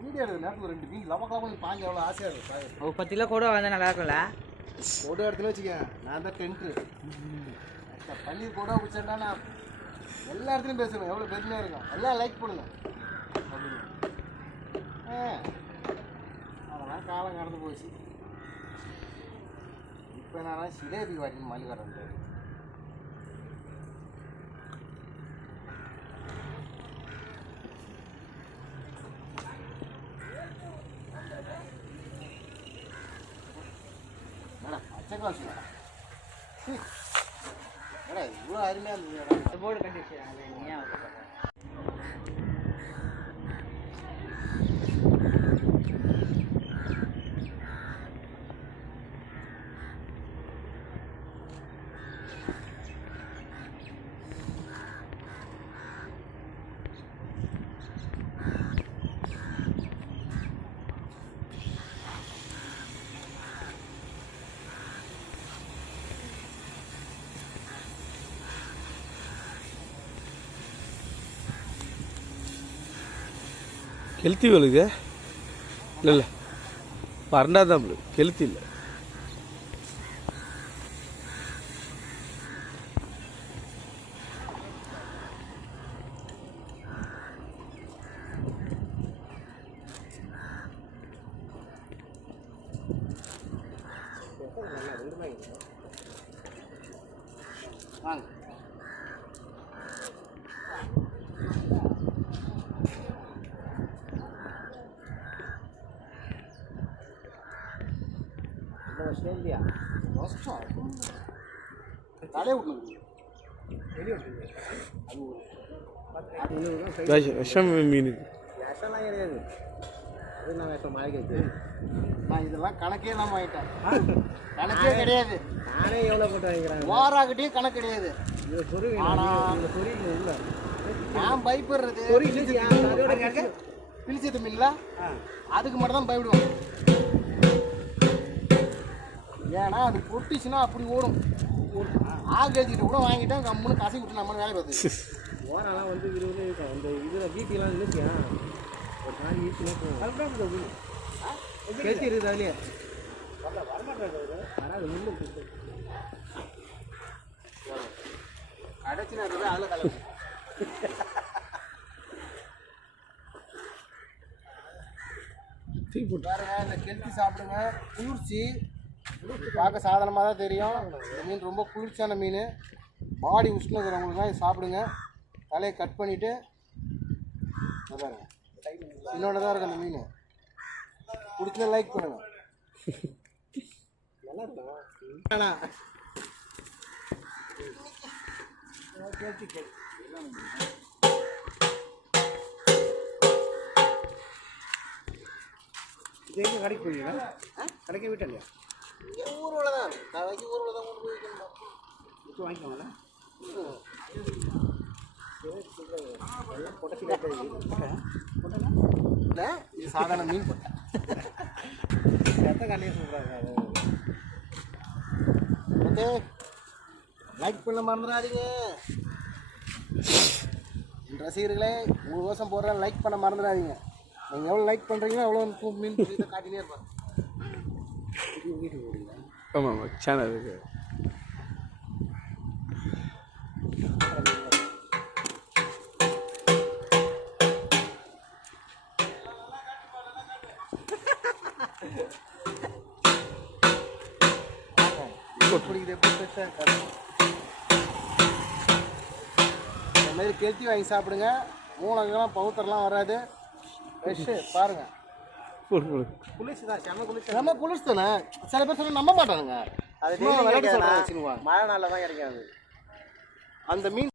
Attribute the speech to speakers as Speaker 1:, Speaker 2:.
Speaker 1: Video எடுக்கிற நேரத்தில் ரெண்டு மீன் கலமாக பாஞ்சு எவ்வளோ ஆசையாக இருக்கும்
Speaker 2: ஒரு பத்து கிலோ கூட வந்தால் நல்லா இருக்கும்ல?
Speaker 1: ஃபோட்டோ எடுத்துன்னு வச்சுக்க நான் தான் டென்ட்ரு பன்னீர் ஃபோட்டோ பிடிச்சேன்னா நான் எல்லா இடத்துலையும் பேசுவேன். எவ்வளோ பெருமையாக இருக்கும். எல்லாம் லைக் பண்ணுங்க. அதெல்லாம் காலம் கடந்து போச்சு. இப்போ நான் சிலேபி வாங்கி மல்லிகடன் மேடம் பச்சை காசு
Speaker 3: கெளுத்தி வலுங்க இல்லை இல்லை. பரண்டாதான் கெளுத்தி இல்லை.
Speaker 1: வாங்க. இல்லையா வருஷம் தலையை விட்டுங்க வெளியே விட்டுங்க அது
Speaker 3: விஷம் விஷம் மீன்.
Speaker 1: விஷம்லாம் கிடையாது. அது நான் விஷம் மாறிக்கிறது நான் இதெல்லாம் கணக்கே இல்லாமல் ஆகிட்டேன் கணக்கே கிடையாது.
Speaker 4: நானே எவ்வளோ போட்டு வாங்கிக்கிறேன்?
Speaker 1: வாராகிட்டே கணக்கு கிடையாது.
Speaker 4: இது பொருள்
Speaker 1: ஆனா
Speaker 4: இந்த பொருள் இல்லை.
Speaker 1: நான் பயப்படுறது
Speaker 4: கணக்கு?
Speaker 1: பிளிச்சது மில்ல அதுக்கு மட்டும் தான் பயப்படுவேன் ஏன்னா அது பொட்டிச்சுன்னா அப்படி ஓடும். ஆகு எழுதிட்டு கூட வாங்கிட்டேன் கம்முன்னு கசை விட்டு நம்ம வேலை பார்த்து
Speaker 4: ஓரெல்லாம் வந்து இருபது அந்த இதில் பிபிலாம் இருந்துச்சியா ஒரு நாள் ஈட்டினா போகும். பேசி இருக்குது அதுலேயே வராது முள்ளு குத்து.
Speaker 1: கடைச்சினா இருக்குது அதில் கலக்கு
Speaker 3: தூக்கி போட்டு.
Speaker 1: பாருங்க இந்த கெளுத்தி சாப்பிடுங்க. குளிர்ச்சி. பார்க்க சாதாரணமாக தான் தெரியும். இந்த மீன் ரொம்ப குளிர்ச்சியான மீன். பாடி உஷ்ணங்கிறவங்களுக்கு தான் இது சாப்பிடுங்க. தலையை கட் பண்ணிவிட்டு பாருங்க. இன்னொன்று தான் இருக்கு அந்த மீன். பிடிச்சத லைக் பண்ணுங்க.
Speaker 4: நல்லா இருக்கும் இது எங்கே கடைக்கு போவீங்களா கடைக்கு வீட்டா இல்லையா
Speaker 1: இங்கே ஊரில் தான் கவைக்கு ஊரில் தான் கொண்டு போய் வைக்கணும்
Speaker 4: வச்சு வாங்கிக்கோங்களா?
Speaker 1: இது சாதாரண மீன் கொட்டை
Speaker 4: எத்த கண்ணையே சொல்கிறாங்க
Speaker 1: ஓகே லைக் பண்ண மறந்துடாதீங்க. ரசிகர்களே உங்கள் கோசம் போடுறேன் லைக் பண்ண மறந்துடாதீங்க. நீங்கள் எவ்வளோ லைக் பண்ணுறீங்களோ அவ்வளோ மீன் காட்டினே இருப்பாங்க.
Speaker 3: ஆமாம் ஆமாம் சேனல் இருக்கு.
Speaker 1: பிடிக்குது எப்படி இந்த மாதிரி கெளுத்தி வாங்கி சாப்பிடுங்க. மூலங்கெல்லாம் பவுத்தர்லாம் வராது. ஃப்ரெஷ்ஷு பாருங்கள்
Speaker 3: போடு போடு
Speaker 4: குளிர்ச்சி தான் செம்ம குளிர்ச்சி.
Speaker 1: நம்ம குளிர்ச்சி தானே சில பேர் சொல்ல நம்ப மாட்டானுங்க.
Speaker 4: அது. மழை நாளில் தான் கிடைக்காது
Speaker 1: அந்த மீன்